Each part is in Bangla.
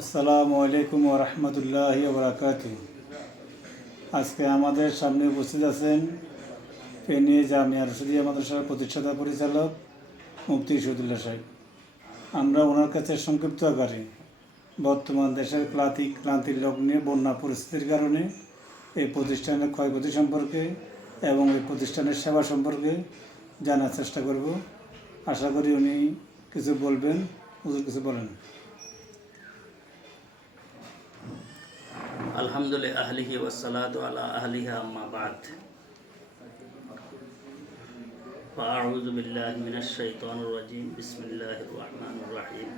আসসালামু আলাইকুম রহমতুল্লাহ বরাকাত আজকে আমাদের সামনে উপস্থিত আছেন ফেনী জামিয়া রশিদিয়া মাদ্রাসার প্রতিষ্ঠাতা পরিচালক মুফতি শহীদুল্লাহ সাহেব। আমরা ওনার কাছে সংক্ষিপ্ত আকারে বর্তমান দেশের ক্লান্তি, ক্লান্তির লগ্নে বন্যা পরিস্থিতির কারণে এই প্রতিষ্ঠানের ক্ষয়ক্ষতি সম্পর্কে এবং এই প্রতিষ্ঠানের সেবা সম্পর্কে জানার চেষ্টা করব। আশা করি উনি কিছু বলবেন কিছু বলেন। الحمد لأهله والصلاة على أهلها أما بعد فأعوذ بالله من الشيطان الرجيم بسم الله الرحمن الرحيم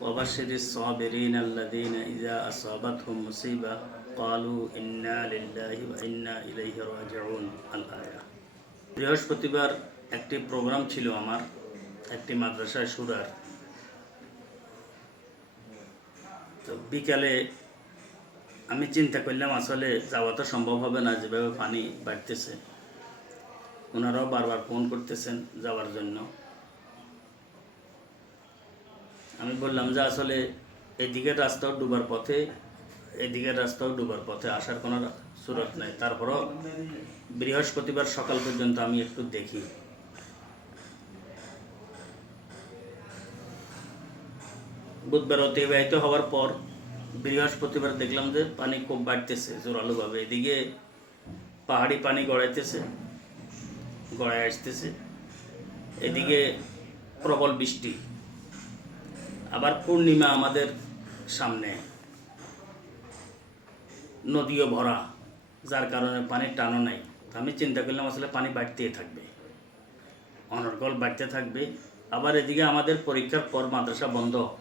وبشر الصابرين الذين إذا أصابتهم مصيبة قالوا إنا لله وإنا إليه راجعون الآية বৃহস্পতিবার একটি প্রোগ্রাম ছিল আমার একটি মাদ্রাসায় সুরার তো বিকালে আমি চিন্তা করলাম, আসলে যাওয়া তো সম্ভব হবে না, যেভাবে পানি বাড়তেছে। ওনারাও বারবার ফোন করতেছেন যাওয়ার জন্য। আমি বললাম যে, আসলে এদিকের রাস্তাও ডুবার পথে, এদিকের রাস্তাও ডুবার পথে, আসার কোনো সুরত নাই। তারপরও বৃহস্পতিবার সকাল পর্যন্ত আমি একটু দেখি। বুধবার অতিবাহিত হওয়ার পর বৃহস্পতিবার দেখলাম যে পানি খুব বাড়তেছে, জোরালোভাবে। এদিকে পাহাড়ি পানি গড়াইতেছে, গড়ায় আসতেছে। এদিকে প্রবল বৃষ্টি। আবার পূর্ণিমা আমাদের সামনে। নদীও ভরা, যার কারণে পানির টানও নাই। আমি চিন্তা করলাম, আসলে পানি বাড়তেই থাকবে। অনর্গল বাড়তে থাকবে। আবার এদিকে আমাদের পরীক্ষার পর মাদ্রাসা বন্ধ।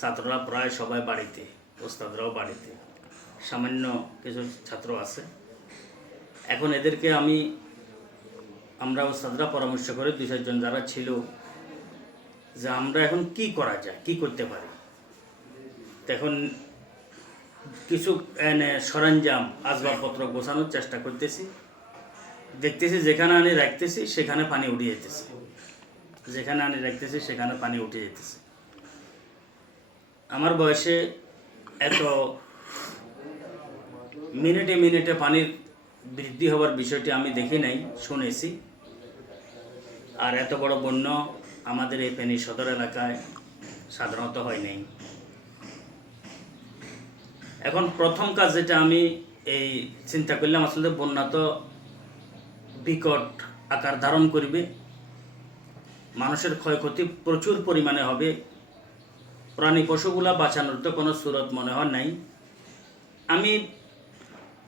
ছাত্ররা প্রায় সবাই বাড়িতে। ওস্তাদরাও বাড়িতে। সামান্য কিছু ছাত্র আছে। এখন এদেরকে আমি, আমরা ওস্তাদরা পরামর্শ করে দুই চারজন যারা ছিল, যে আমরা এখন কি করা যায়, কি করতে পারি? এখন কিছু সরঞ্জাম, আসবাবপত্র গোছানোর চেষ্টা করতেছি। দেখতেছি যেখানে আনি রাখতেছি, সেখানে পানি উঠে যেতেছে যেখানে আনি রাখতেছি, সেখানে পানি উঠে যেতেছে আমার বয়সে এত মিনিটে মিনিটে পানির বৃদ্ধি হওয়ার বিষয়টি আমি দেখি নাই, শুনেছি। আর এত বড় বন্য আমাদের এই ফেনী সদর এলাকায় সাধারণত হয় নাই। এখন প্রথম কাজ যেটা আমি এই চিন্তা করলাম, আসলে বন্যা তো বিকট আকার ধারণ করবে, মানুষের ক্ষয়ক্ষতি প্রচুর পরিমাণে হবে। প্রাণী পশুগুলা বাঁচানোর তো কোনো সুরত মনে হয় নাই। আমি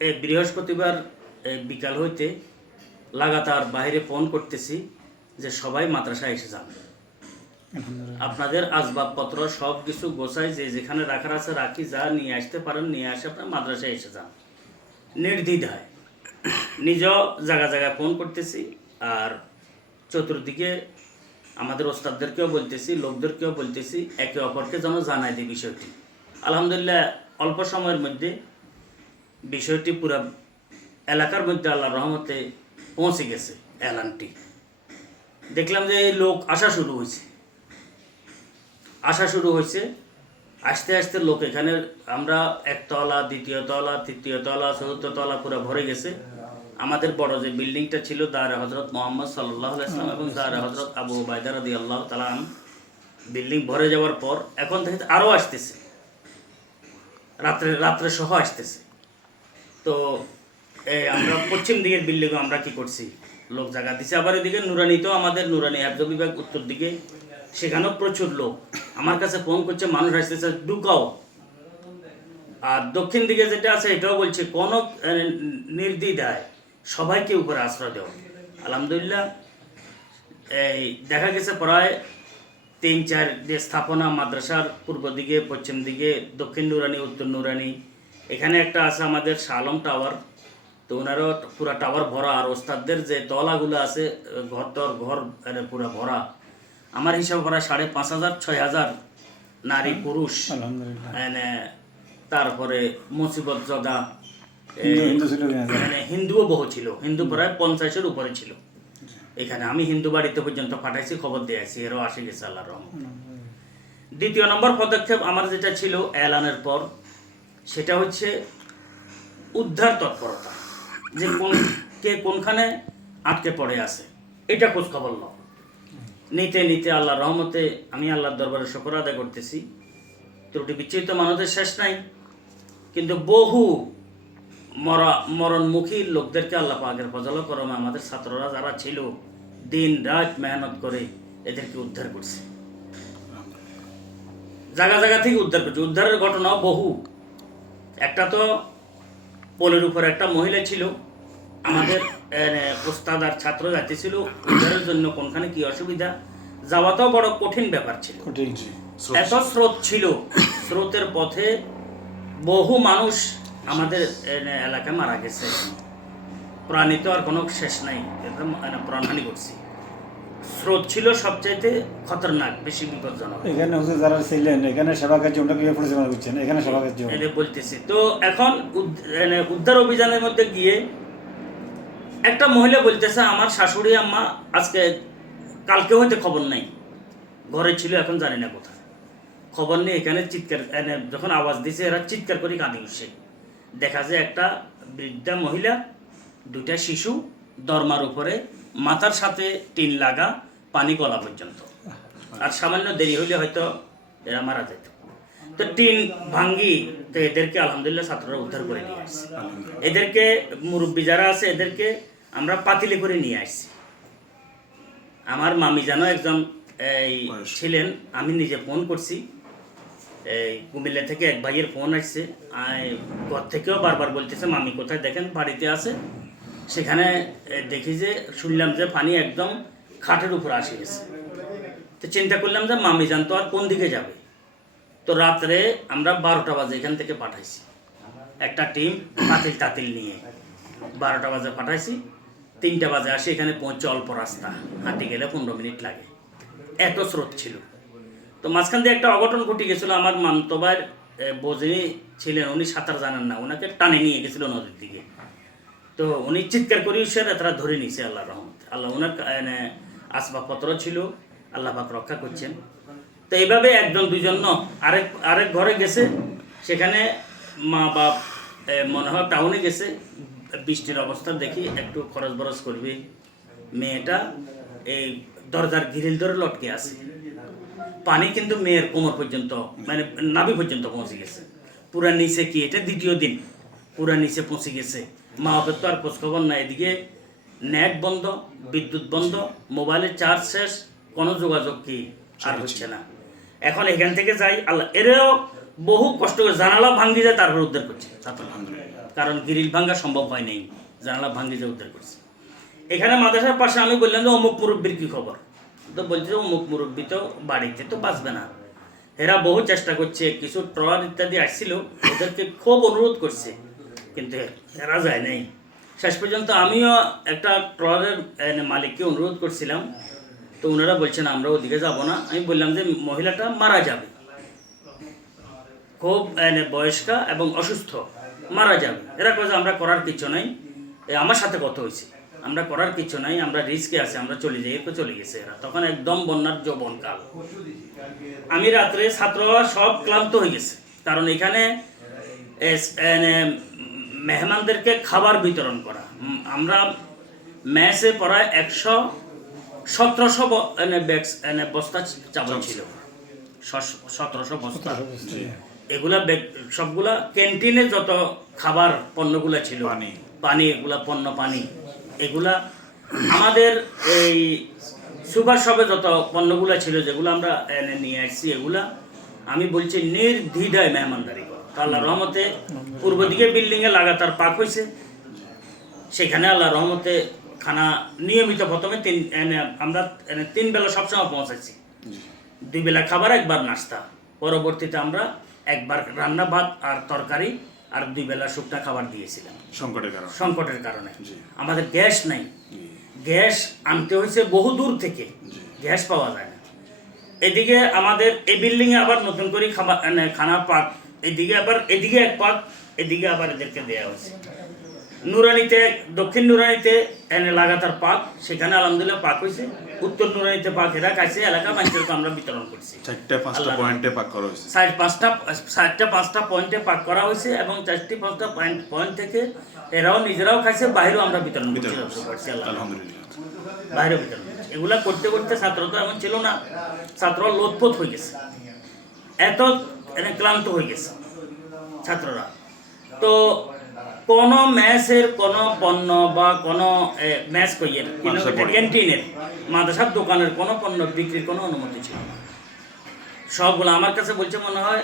এই বৃহস্পতিবার বিকাল হইতে লাগাতার বাইরে ফোন করতেছি যে সবাই মাদ্রাসায় এসে যান আপনাদের আসবাবপত্র সব কিছু গোছাই যে যেখানে রাখার আছে রাখি যা নিয়ে আসতে পারেন নিয়ে আসে আপনার মাদ্রাসায় এসে যান। নির্দ্বিধায় নিজ জায়গা জায়গায় ফোন করতেছি আর চতুর্দিকে আমাদের ওস্তাদদেরকেও বলতেছি, লোকদেরকেও বলতেছি, একে অপরকে যেন জানাই দিই বিষয়টি। আলহামদুলিল্লাহ, অল্প সময়ের মধ্যে বিষয়টি পুরো এলাকার মধ্যে আল্লাহ রহমতে পৌঁছে গেছে, এলানটি। দেখলাম যে এই লোক আসা শুরু হয়েছে। আসা শুরু হয়েছে, আস্তে আস্তে লোক এখানে আমরা একতলা দ্বিতীয় তলা তৃতীয় তলা চতুর্থ তলা পুরো ভরে গেছে। আমাদের বড় যে বিল্ডিংটা ছিল দারে হজরত মোহাম্মদ সাল্লাহ ইসলাম এবং দারে হজরত আবু বাইদার আল্লাহ তালাম বিল্ডিং ভরে যাওয়ার পর এখন থেকে আরও আসতেছে। রাত্রে রাত্রে সহ আসতেছে। তো আমরা পশ্চিম দিকের বিল্ডিংও আমরা কি করছি? লোক জায়গা দিছি। আবার এদিকে নুরানিতেও আমাদের নুরানি হ্যাফজ বিভাগ উত্তর দিকে সেখানেও প্রচুর লোক। আমার কাছে ফোন করছে মানুষ আসতেছে ঢুকাও। আর দক্ষিণ দিকে যেটা আছে এটাও বলছে কোনো আহ, নির্দ্বিধায় সবাইকে উপরে আশ্রয় দেওয়া। আলহামদুলিল্লাহ এই দেখা গেছে প্রায় তিন চার যে স্থাপনা মাদ্রাসার পূর্ব দিকে পশ্চিম দিকে দক্ষিণ নুরানি উত্তর নুরানি এখানে একটা আছে আমাদের শালম টাওয়ার। তো ওনারও পুরা টাওয়ার ভরা আর ওস্তাদদের যে তলাগুলো আছে ঘর টর ঘর আরে পুরা ভরা। আমার হিসাব করা সাড়ে পাঁচ হাজার ছয় হাজার নারী পুরুষ তারপরে মুসিবত জদা মানে হিন্দুও বহু ছিল। হিন্দু প্রায় পঞ্চাশের উপরে ছিল। এখানে আমি হিন্দু বাড়িতে পর্যন্ত পাঠাইছি খবর দিয়ে আসছি এরও আসে গেছে আল্লাহ রহমত। দ্বিতীয় নম্বর পদক্ষেপ আমার যেটা ছিল এলানের পর সেটা হচ্ছে উদ্ধার তৎপরতা। যে কোন কে কোনখানে আটকে পড়ে আছে এটা খোঁজ খবর নাও। নিতে নিতে আল্লাহ রহমতে আমি আল্লাহর দরবারে শকর আদায় করতেছি। ত্রুটি বিচ্ছিন্ন মানুষের শেষ নাই। কিন্তু বহু মরা মরণমুখী লোকদেরকে আল্লাহ পাকের ফজল করমে আমাদের ছাত্ররা যারা ছিল দিন রাত মেহনত করে এদেরকে উদ্ধার করছে। জায়গা জায়গা থেকে উদ্ধার করছে। উদ্ধারের ঘটনাও বহু। একটা তো পোলের উপর একটা মহিলা ছিল আমাদের ওস্তাদ আর ছাত্র যাচ্ছিল উদ্ধারের জন্য কোনখানে কি অসুবিধা? যাওয়াটাও বড় কঠিন ব্যাপার ছিল। কঠিন এত স্রোত ছিল স্রোতের পথে বহু মানুষ আমাদের এলাকায় মারা গেছে। প্রাণী তো আর কোনো শেষ নাই একদম প্রাণহানি করছি স্রোত ছিল সবচাইতে খতরনাক বেশি বিপজ্জনক। এখানে হচ্ছে যারা ছিলেন এখানে সেবা কার্য ওটা কীভাবে পরিচালনা করছেন এখানে সেবা কার্য। এটা বলতেছি তো এখন উদ- উদ্ধার অভিযানের মধ্যে গিয়ে একটা মহিলা বলতেছে আমার শাশুড়ি আম্মা আজকে কালকে হইতে খবর নাই। ঘরে ছিল এখন জানি না কোথায়। খবর নেই এখানে চিৎকার যখন আওয়াজ দিছে এরা চিৎকার করে কাঁদি উঠছে। দেখা যায় একটা বৃদ্ধা মহিলা দুইটা শিশু দরমার উপরে মাথার সাথে টিন লাগা পানি গলা পর্যন্ত। আর সামান্য দেরি হইলে হয়তো এরা মারা যেত। তো টিন ভাঙ্গি তো এদেরকে আলহামদুলিল্লাহ ছাত্ররা উদ্ধার করে নিয়ে আসছে। এদেরকে মুরব্বী যারা আছে এদেরকে আমরা পাতিলে করে নিয়ে আসছি। আমার মামি যেন একজন এই ছিলেন আমি নিজে ফোন করছি। এই কুমিল্লা থেকে এক ভাইয়ের ফোন আসছে। ঘর থেকেও বারবার বলতেছে, মামি কোথায়? দেখেন, বাড়িতে আছে। সেখানে দেখি যে, শুনলাম যে পানি একদম খাটের উপর আসে গেছে। তো চিন্তা করলাম যে, মামি জান তো আর কোন দিকে যাবে? তো রাত্রে আমরা বারোটা বাজে এখান থেকে পাঠাইছি। একটা টিম পাতিল টাতিল নিয়ে বারোটা বাজে পাঠাইছি। তিনটা বাজে আসি, এখানে পৌঁছে অল্প রাস্তা। হাঁটি গেলে পনেরো মিনিট লাগে। এত স্রোত ছিল। তো মাঝখান দিয়ে একটা অঘটন ঘটে গেছিল আমার মামতবার বোঝে ছিলেন, উনি সাঁতার জানেন না ওনাকে টানে নিয়ে গেছিল নদীর দিকে। তো উনি চিৎকার করে সে তারা ধরে নিছে আল্লাহ রহমত। আল্লাহ ওনার আসবাবপত্র ছিল, আল্লাহ পাক রক্ষা করছেন। তো এইভাবে একজন দুজন ন, আরেক আরেক ঘরে গেছে, সেখানে মা বাপ মনে হয় টাউনে গেছে। বৃষ্টির অবস্থা দেখি, একটু খরচ বরচ করবে। মেয়েটা এই দরজার গ্রিল ধরে লটকে আছে। পানি কিন্তু মেয়ের কোমর পর্যন্ত মানে নাভি পর্যন্ত পৌঁছে গেছে। পুরা নিচে কি এটা? দ্বিতীয় দিন। পুরা নিচে পৌঁছে গেছে। মা বাপের তো আর খোঁজখবর না এদিকে নেট বন্ধ বিদ্যুৎ বন্ধ মোবাইলের চার্জ শেষ কোনো যোগাযোগ কি আর হচ্ছে না। এখন এখান থেকে যাই আল্লাহ এরও বহু কষ্ট করে জানালা ভাঙ্গি যায় তারপর উদ্ধার করছে। কারণ গিরিল ভাঙ্গা সম্ভব হয় নাই। জানালা ভাঙ্গি যায় উদ্ধার করছে। এখানে মাদ্রাসার পাশে আমি বললাম যে অমুক মুরব্বীর কি খবর? তো বলছে যে অমুক মুরব্বী তো বাড়িতে তো বাঁচবে না। এরা বহু চেষ্টা করছে, কিছু ট্রলার ইত্যাদি আসছিল, ওদেরকে খুব অনুরোধ করছে, কিন্তু এরা যায় নাই। শেষ পর্যন্ত আমিও একটা ট্রলারের মালিককে অনুরোধ করছিলাম, তো ওনারা বলছেন, আমরা ওদিকে যাব না। আমি বললাম যে, মহিলাটা মারা যাবে। খুব বয়স্কা এবং অসুস্থ, মারা যাবে। এরা কয়ে আমরা করার কিছু নাই। আমার সাথে কথা হয়েছে। আমরা করার কিছু নাই আমরা রিস্কে আছে আমরা চলে যাই তো চলে গেছে এরা। তখন একদম বন্যার যৌবন কাল। আমি রাত্রে ছাত্ররা সব ক্লান্ত হয়ে গেছে। কারণ এখানে এস- এনে মেহমানদেরকে খাবার বিতরণ করা। আমরা ম্যাচে পড়ায় একশো সতেরোশো বস্তা চাবল ছিল। সতেরোশো বস্তা। এগুলা বেগ- সবগুলা ক্যান্টিনে যত খাবার পণ্যগুলা ছিল পানি। পানি এগুলা পণ্য পানি। এগুলা আমাদের এই সুপার শপে যত পণ্যগুলা ছিল, যেগুলো আমরা এনে নিয়ে আসছি, এগুলা আমি বলছি নির্দ্বিধায় মেহমানদারি আল্লাহ রহমতে পূর্ব দিকে বিল্ডিংয়ে লাগাতার পাক হয়েছে সেখানে আল্লাহ রহমতে খানা নিয়মিত প্রথমে তিন, এনে আমরা এনে তিন বেলা সবসময় পৌঁছাচ্ছি দুই বেলা খাবার, একবার নাস্তা। পরবর্তীতে আমরা একবার রান্না ভাত আর তরকারি আর দুই বেলা শুকনা খাবার দিয়েছিলাম। সংকটের কারণে। সংকটের কারণে। আমাদের গ্যাস নাই। গ্যাস আনতে হয়েছে বহু দূর থেকে। গ্যাস পাওয়া যায় না। এদিকে আমাদের এই বিল্ডিংয়ে আবার নতুন করে খাবার মানে খানা পাক এদিকে আবার এদিকে এক পাক এদিকে আবার এদেরকে দেওয়া হয়েছে। নুরানিতে দক্ষিণ নুরানিতে এনে লাগাতার পাক সেখানে আলহামদুলিল্লাহ পাক হয়েছে উত্তর নুরানিতে পাক এরা খাইছে এলাকা মানুষদেরকে আমরা বিতরণ করছি। চারটা পাঁচটা পয়েন্টে পাক করা হয়েছে সাইড পাঁচটা চারটা পাঁচটা পয়েন্টে পাক করা হয়েছে এবং চারটি পাঁচটা পয়েন্ট পয়েন্ট থেকে এরাও নিজেরাও খাইছে বাইরেও আমরা বিতরণ করছি। আলহামদুলিল্লাহ। বাইরে বিতরণ। এগুলা করতে করতে ছাত্র তো এমন ছিল না। ছাত্র লোটপোট হয়ে গেছে। এত এনে ক্লান্ত হয়ে গেছে ছাত্ররা। তো কোন ম্যাচের কোন পণ্য বা কোন ম্যাচ কইয়ের। ক্যান্টিনের মাদ্রাসার দোকানের কোন পণ্য বিক্রির কোনো অনুমতি ছিল না। সবগুলো আমার কাছে বলছে মনে হয়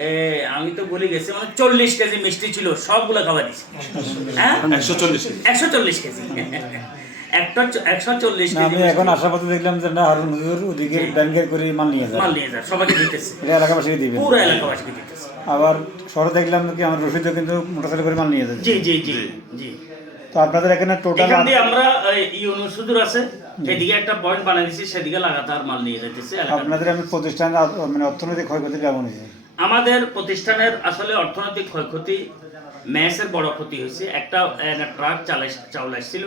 এ, আমি তো বলে গেছি মানে চল্লিশ কেজি মিষ্টি ছিল সবগুলো খাওয়া দিছি। হ্যাঁ? একশো চল্লিশ একশো চল্লিশ কেজি। একটা একশো চল্লিশ কেজি আমি এখন আশাবাদী দেখলাম যে না হারুন হুজুর ওদিকে ব্যাংকের করে মাল নিয়ে যায় মাল নিয়ে যায় সবাইকে দিতেছে। এটা এলাকাবাসীকে দিবেন। পুরো এলাকাবাসীকে দিতেছে। আবার শহরে দেখলাম কি আমার রশিদও কিন্তু মোটরসাইকেল করে মাল নিয়ে যাচ্ছে। জি জি জি জি। তো আপনাদের এখানে টোটাল এখান দিয়ে আমরা সুদূর আছে সেদিকে একটা পয়েন্ট বানিয়ে সেদিকে লাগাতার মাল নিয়ে যাইতেছে আপনাদের আমি প্রতিষ্ঠান মানে অর্থনৈতিক ক্ষয়ক্ষতি কেমন হয়েছে আমাদের প্রতিষ্ঠানের আসলে অর্থনৈতিক ক্ষয়ক্ষতি ম্যাচের বড় ক্ষতি হয়েছে। একটা ট্রাক চালাই চাউল আসছিল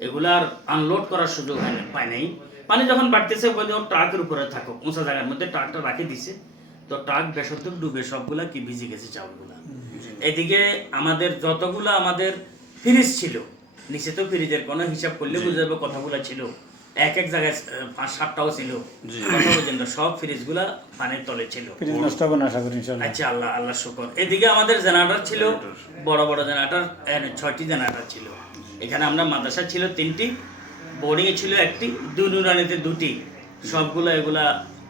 এগুলার আনলোড করার সুযোগ হয়- পায় নাই। পানি যখন বাড়তেছে ট্রাকের উপরে থাকো উঁচা জায়গার মধ্যে ট্রাকটা রাখে দিছে। তো ট্রাক বেসরতুক ডুবে সবগুলা কি ভিজে গেছে চাউলগুলা? এদিকে আমাদের যতগুলা আমাদের ফ্রিজ ছিল নিচে তো ফ্রিজের কোনো হিসাব করলে বুঝে যাবে কথাগুলা ছিল। এক এক জায়গায় পাঁচ সাতটাও ছিল। পর্যন্ত? সব ফ্রিজগুলা পানির তলে ছিল। আচ্ছা আল্লাহ আল্লাহ শুকর। এদিকে আমাদের জেনারেটর ছিল বড় বড় জেনারেটর ছয়টি জেনারেটর ছিল। এখানে আমরা মাদ্রাসা ছিল তিনটি বোর্ডিং ছিল একটি দুই নুরানিতে দুটি। সবগুলো এগুলা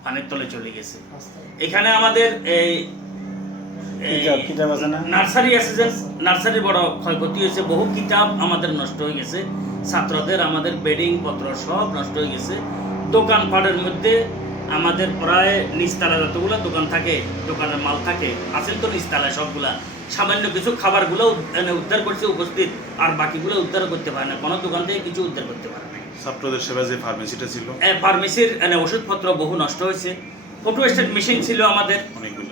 পানির তলে চলে গেছে। এখানে আমাদের এই? নার্সারি আছে যে নার্সারির বড় ক্ষয়ক্ষতি হয়েছে। বহু কিতাব আমাদের নষ্ট হয়ে গেছে। ছাত্রদের আমাদের বেডিং পত্র সব নষ্ট হয়ে গেছে। দোকানপাটের মধ্যে আমাদের প্রায় নিচতলা যতগুলো দোকান থাকে দোকানের মাল থাকে আছেন তো নিচতলায় সবগুলা। সামান্য কিছু খাবারগুলো উদ্ধার করছে উপস্থিত আর বাকিগুলো উদ্ধার করতে পারে না। কোনো দোকান থেকে কিছু উদ্ধার করতে পারে না। ছাত্রদের সেবা যে ফার্মেসিটা ছিল। ফার্মেসির ওষুধপত্র বহু নষ্ট হয়েছে। ফটো স্টেট মেশিন ছিল আমাদের।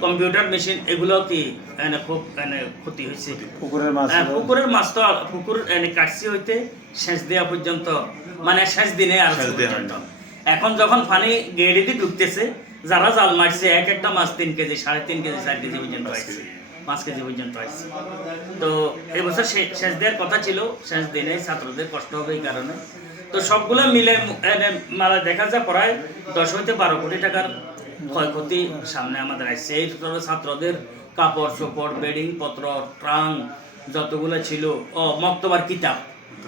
কম্পিউটার মেশিন এগুলো কি খুব ক্ষতি হয়েছে। পুকুরের মাছ হ্যাঁ, পুকুরের মাছ তো পুকুর কাটছি হইতে শেষ দেওয়া পর্যন্ত মানে শেষ দিনে আর। এখন যখন পানি গেড়ে দিয়ে ঢুকতেছে যারা জাল মারছে এক একটা মাছ তিন কেজি সাড়ে তিন কেজি চার কেজি পর্যন্ত পাঁচ আসছে কেজি। পাঁচ কেজি পর্যন্ত আসছে তো এবছর শেষ দেওয়ার কথা ছিল শেষ দিনে ছাত্রদের কষ্ট হবে এই কারণে। তো সবগুলো মিলে মালা দেখা যায় প্রায় দশ হইতে বারো কোটি টাকার ক্ষয়ক্ষতি সামনে আমাদের আসছে। এই ছাত্রদের কাপড় চোপড় বেডিং পত্র ট্রাং যতগুলো ছিল ও মক্তবার কিতাব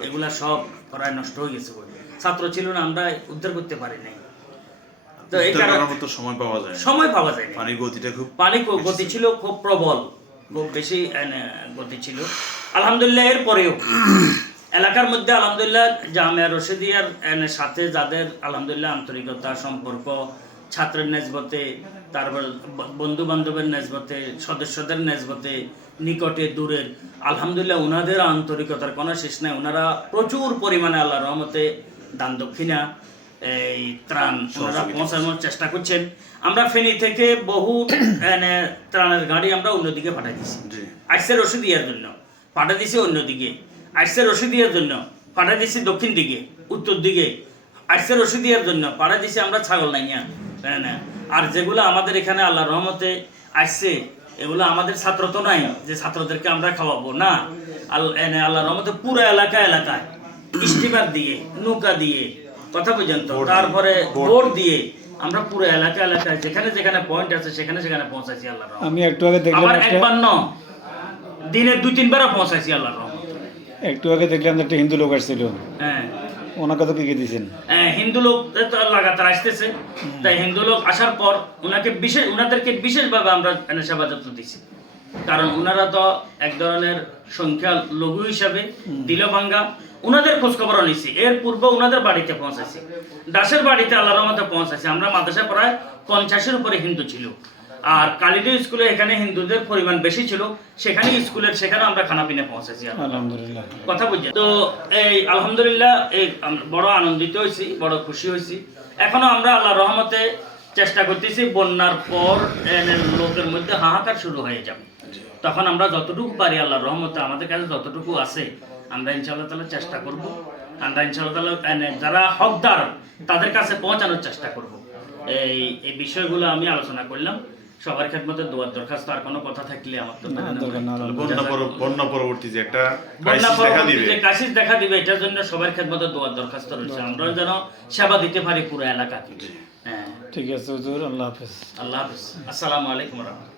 এগুলা সব প্রায় নষ্ট হয়ে গেছে ছাত্র ছিল না আমরা উদ্ধার করতে পারি নাই। তো এই কারণে সময় পাওয়া যায় সময় পাওয়া যায় পানির গতিটা খুব পানি গতি ছিল। খুব প্রবল খুব বেশি গতি ছিল। আলহামদুলিল্লাহ এর পরেও এলাকার মধ্যে আলহামদুলিল্লাহ জামিয়া রশিদিয়ার এনে, সাথে যাদের আলহামদুলিল্লাহ আন্তরিকতা সম্পর্ক ছাত্রের নেজবতে তারপর বন্ধু বান্ধবের নেজবতে সদস্যদের নেজবতে নিকটে দূরের আলহামদুলিল্লাহ ওনাদের আন্তরিকতার কোনো শেষ নাই। ওনারা প্রচুর পরিমাণে আল্লাহ রহমতে দান দক্ষিণা এই ত্রাণ ওনারা পৌঁছানোর চেষ্টা করছেন। আমরা ফেনী থেকে বহু এনে, ত্রাণের গাড়ি আমরা অন্যদিকে পাঠাই জি। আইসের রশিদিয়ার জন্য। পাঠা দিছি অন্যদিকে। আইসের রশিদিয়ার জন্য পাঠা দিছি দক্ষিণ দিকে উত্তর দিকে। আইসের রশিদিয়ার জন্য পাঠা দিছি আমরা ছাগল হ্যাঁ না আর যেগুলো আমাদের এখানে আল্লাহ রহমতে আসছে এগুলো আমাদের ছাত্র তো নাই যে ছাত্রদেরকে আমরা খাওয়াবো না। আল- এনে আল্লাহ রহমতে পুরো এলাকা এলাকায় স্টিমার দিয়ে নৌকা দিয়ে কথা পর্যন্ত তারপরে বোট দিয়ে। আমরা পুরো এলাকা এলাকায় যেখানে যেখানে পয়েন্ট আছে সেখানে সেখানে পৌঁছাইছি আল্লাহ আমি একটু আগে দেখলাম একবার ন দিনে দুই তিনবারও পৌঁছাইছি আল্লাহর রহমতে। একটু আগে দেখলাম একটা হিন্দু লোক আসছিল। হ্যাঁ। ওনাকে তো কি কি দিয়েছেন হ্যাঁ, হিন্দু লোক তো লাগাতার আসতেছে। তাই হিন্দু লোক আসার পর ওনাকে বিশেষ ওনাদেরকে বিশেষভাবে আমরা সেবা যত্ন দিচ্ছি। কারণ ওনারা তো এক ধরনের সংখ্যা লঘু হিসাবে দিল ভাঙ্গা। ওনাদের খোঁজখবরও নিছি। এর পূর্বে ওনাদের বাড়িতে পৌঁছাইছি। দাসের বাড়িতে আল্লাহর রহমতে পৌঁছাইছি। আমরা মাদ্রাসা প্রায় পঞ্চাশের উপরে হিন্দু ছিল। আর কালিদে স্কুলে এখানে হিন্দুদের পরিমাণ বেশি ছিল সেখানে স্কুলের সেখানে আমরা খানা পিনে পৌঁছেছি আলহামদুলিল্লাহ। কথা বুঝছেন? তো এই আলহামদুলিল্লাহ এই বড় আনন্দিত হয়েছি বড় খুশি হয়েছি। এখনও আমরা আল্লাহ রহমতে চেষ্টা করতেছি বন্যার পর লোকের মধ্যে হাহাকার শুরু হয়ে যাবে। তখন আমরা যতটুকু পারি আল্লাহর রহমতে আমাদের কাছে যতটুকু আছে আমরা ইনশাআল্লাহ তাআলা চেষ্টা করব। আমরা ইনশাআল্লাহ তাআলা এনে যারা হকদার তাদের কাছে পৌঁছানোর চেষ্টা করব। এই এই বিষয়গুলো আমি আলোচনা করলাম। সবার খেদমতে দোয়ার দরখাস্ত আর কোনো কথা থাকলে আমার তো বন্যা পরবর্তী যে একটা বন্যা ক্রাইসিস দেখা দিবে। ক্রাইসিস দেখা দিবে এটার জন্য সবার খেদমতে দোয়ার দরখাস্ত রয়েছে। আমরা যেন সেবা দিতে পারি পুরো এলাকাকে। হ্যাঁ। ঠিক আছে হুজুর আল্লাহ হাফেজ। আল্লাহ হাফিজ। আসসালামু আলাইকুম রহমতুল্লাহ।